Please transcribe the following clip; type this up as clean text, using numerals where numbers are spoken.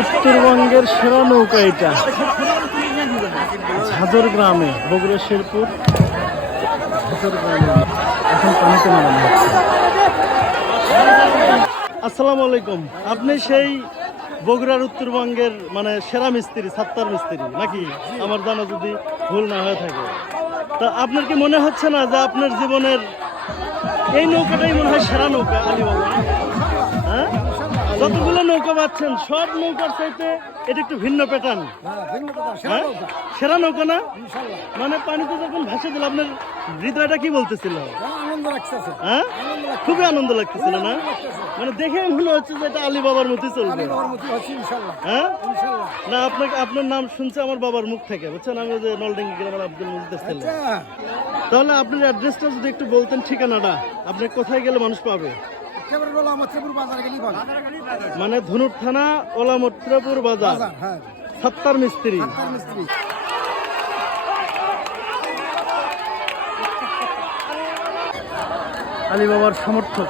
উত্তরবঙ্গের সেরা নৌকা এটা, ঝাজর গ্রামে, বগুড়া শেরপুর ঝাজর গ্রামে এখন পানিতে নামানো হচ্ছে। আসসালামু আলাইকুম। আপনি সেই বগুড়ার উত্তরবঙ্গের মানে সেরা মিস্ত্রি, সাত্তার মিস্ত্রি নাকি? আমার জানা যদি ভুল না হয়ে থাকে, তা আপনার কি মনে হচ্ছে না যে আপনার জীবনের এই নৌকাটাই মনে হয় সেরা নৌকা আলীবাবা? হ্যাঁ, যতগুলো নৌকা পাচ্ছেন সব নৌকার চাইতে এটা একটু ভিন্ন প্যাটার্ন। হ্যাঁ, সেরা নৌকা না? মানে পানিতে যখন ভাসে দিল আপনার হৃদয়টা কি বলতেছিল? হ্যাঁ, খুবই আনন্দ লাগতেছিল না? মানে দেখে মনে হচ্ছে যে এটা আলী বাবার মতোই চলবে। হ্যাঁ না, আপনাকে আপনার নাম শুনছে আমার বাবার মুখ থেকে, বুঝছেন? আমি যে নলডাঙ্গি গ্রামের আব্দুল মজিদ ছিলাম। তাহলে আপনার অ্যাড্রেসটা যদি একটু বলতেন, ঠিকানাটা আপনি কোথায় গেলে মানুষ পাবে? মানে ধনুর থানা ওলামত্রপুর বাজার, সাত্তার মিস্ত্রি। আলী বাবার সমর্থক।